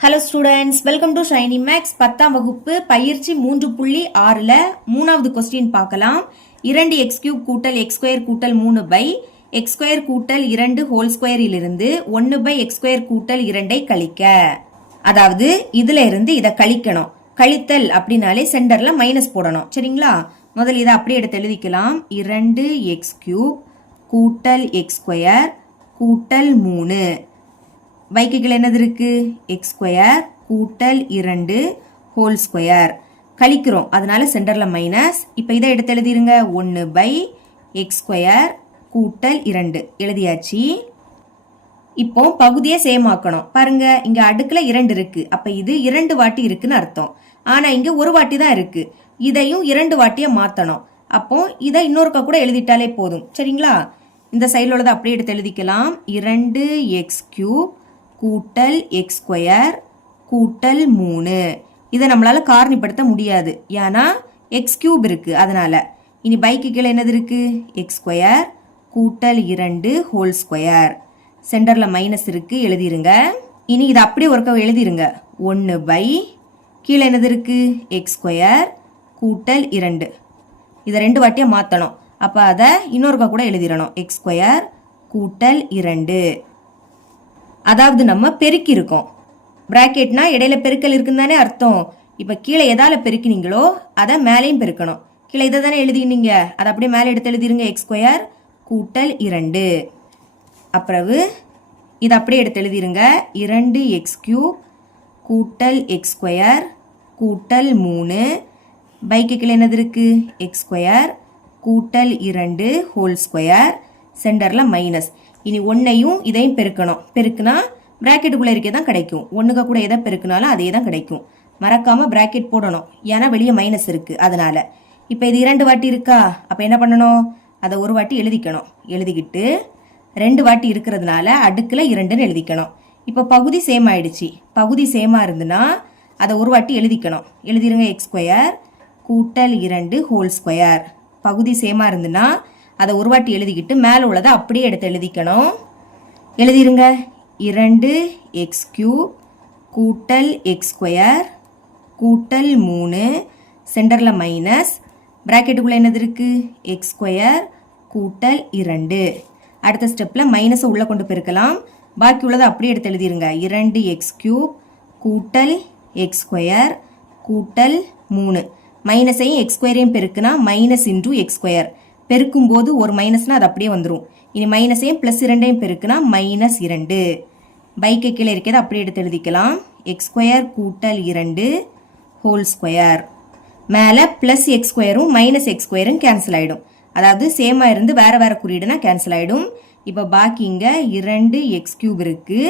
Hello students, welcome to Shiny Max. 10ஆம் வகுப்பு பயிற்சி 3.6ல் 3வது கொஸ்டின் பார்க்கலாம். 2x³ கூட்டல் x² கூட்டல் 3 x² கூட்டல் 2 ஹோல் ஸ்கொயரிலிருந்து 1/x² கூட்டல் 2 கழிக்க. அதாவது இதுல இருந்து இதை கழிக்கணும். கழித்தல் அப்படின்னாலே சென்டர்ல மைனஸ் போடணும். சரிங்களா? முதல் இதை அப்படியே எடுத்து எழுதிக்கலாம். 2x³ கூட்டல் x² கூட்டல் 3 வைக்கைகள் என்னது இருக்கு? x² கூட்டல் 2 ஹோல் ஸ்கொயர் கழிக்கிறோம், அதனால சென்டர்ல மைனஸ். இப்போ இதை எடுத்து எழுதிருங்க. 1/x² கூட்டல் 2 எழுதியாச்சு. இப்போ பகுதியை சேம் ஆக்கணும். பாருங்க, இங்க அடுக்குல 2 இருக்கு. அப்ப இது 2 வாட்டி இருக்குன்னு அர்த்தம். ஆனா இங்க ஒரு வாட்டி தான் இருக்கு. இதையும் 2 வாட்டியை மாத்தணும். அப்போ இதை இன்னொருக்கா கூட எழுதிட்டாலே போதும். சரிங்களா? இந்த சைடில் உள்ளதை அப்படியே எடுத்து எழுதிக்கலாம். 2x³ கூட்டல் x² கூட்டல் 3. இதை நம்மளால காரணிப்படுத்த முடியாது, ஏன்னா x³ இருக்கு. அதனால இனி பைக்கு கீழே என்னது இருக்கு? x² கூட்டல் 2 ஹோல் ஸ்கொயர். சென்டர்ல மைனஸ் இருக்கு, எழுதிருங்க. இனி இதை அப்படியே ஒருக்க எழுதிருங்க. 1/ கீழே என்னது இருக்கு? x² கூட்டல் 2. இதை 2 வாட்டியா மாத்தணும். அப்ப அதை இன்னொருக்கா கூட எழுதிடணும். x² கூட்டல் 2. அதாவது நம்ம பெருக்கி இருக்கோம். பிராக்கெட்னா இடையில பெருக்கல் இருக்குன்னு தானே அர்த்தம். இப்ப கீழே எதால பெருக்கினீங்களோ அதை மேலையும் பெருக்கணும். கீழே இதை தானே எழுதினீங்க, அதை அப்படியே மேலே எடுத்து எழுதிருங்க. x² கூட்டல் 2. அப்புறம் இதை அப்படியே எடுத்து எழுதிருங்க. 2x³ கூட்டல் x² கூட்டல் 3 பைக்கு கீழே என்னது இருக்கு? x² கூட்டல் 2 ஹோல் ஸ்கொயர். சென்டர்ல மைனஸ். இனி 1ஐயும் இதையும் பெருக்கணும். பெருக்குனா பிராக்கெட்டுக்குள்ள இருக்கே தான் கிடைக்கும். 1க்கு கூட எதை பெருக்கினாலும் அதே தான் கிடைக்கும். மறக்காம பிராக்கெட் போடணும், ஏன்னா வெளியே மைனஸ் இருக்கு. அதனால இப்போ இது 2 வாட்டி இருக்கா? அப்போ என்ன பண்ணணும்? அதை ஒரு வாட்டி எழுதிக்கணும். எழுதிக்கிட்டு 2 வாட்டி இருக்கிறதுனால அடுக்குல 2ன்னு எழுதிக்கணும். இப்போ பகுதி சேம் ஆயிடுச்சு. பகுதி சேமா இருந்துன்னா அதை ஒரு வாட்டி எழுதிக்கணும். எழுதிருங்க. x² கூட்டல் 2 ஹோல் ஸ்கொயர். பகுதி சேமா இருந்துன்னா அதை ஒரு வாட்டி எழுதிக்கிட்டு மேலே உள்ளதை அப்படியே எடுத்து எழுதிக்கணும். எழுதிருங்க. 2x³ கூட்டல் x² கூட்டல் 3 சென்டர்ல மைனஸ். பிராக்கெட்டுக்குள்ள என்னது இருக்கு? x² கூட்டல் 2. அடுத்த ஸ்டெப்ல மைனஸை உள்ள கொண்டு பெருக்கலாம். பாக்கி உள்ளதை அப்படியே எடுத்து எழுதிருங்க. 2x³ கூட்டல் x² கூட்டல் 3 மைனஸையும் x²ஐயும் பெருக்குனா மைனஸ் இன்டூ x². பெருக்கும் போது ஒரு மைனஸ்னா அது அப்படியே வந்துடும். இனி மைனஸையும் பிளஸ் 2ஐயும் பெருக்குனா -2. பைக்கு கீழே இருக்கிறது அப்படியே எடுத்து எழுதிக்கலாம். x² கூட்டல் 2 ஹோல் ஸ்கொயர். மேலே பிளஸ் x²ம் மைனஸ் x²ம் கேன்சல் ஆயிடும். அதாவது சேமா இருந்து வேற வேற குறியீடுனா கேன்சல் ஆயிடும். இப்போ பாக்கி இங்க 2x³ இருக்கு.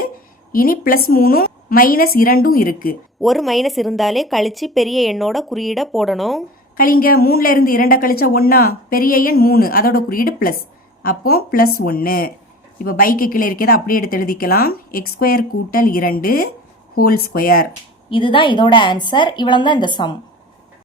இனி பிளஸ் 3ம் மைனஸ் 2ம் இருக்கு. ஒரு மைனஸ் இருந்தாலே கழிச்சு பெரிய எண்ணோட குறியீடை போடணும். கழிங்க. 3ல இருந்து 2 கழிச்சா 1, பெரிய எண் 3, அதோட குறியீடு பிளஸ். அப்போ +1. இப்போ பைக்கு கீழே இருக்கிறத அப்படியே எடுத்து எழுதிக்கலாம். x² கூட்டல் 2 ஹோல் ஸ்கொயர். இதுதான் இதோட ஆன்சர். இவ்வளவு தான் இந்த சம்.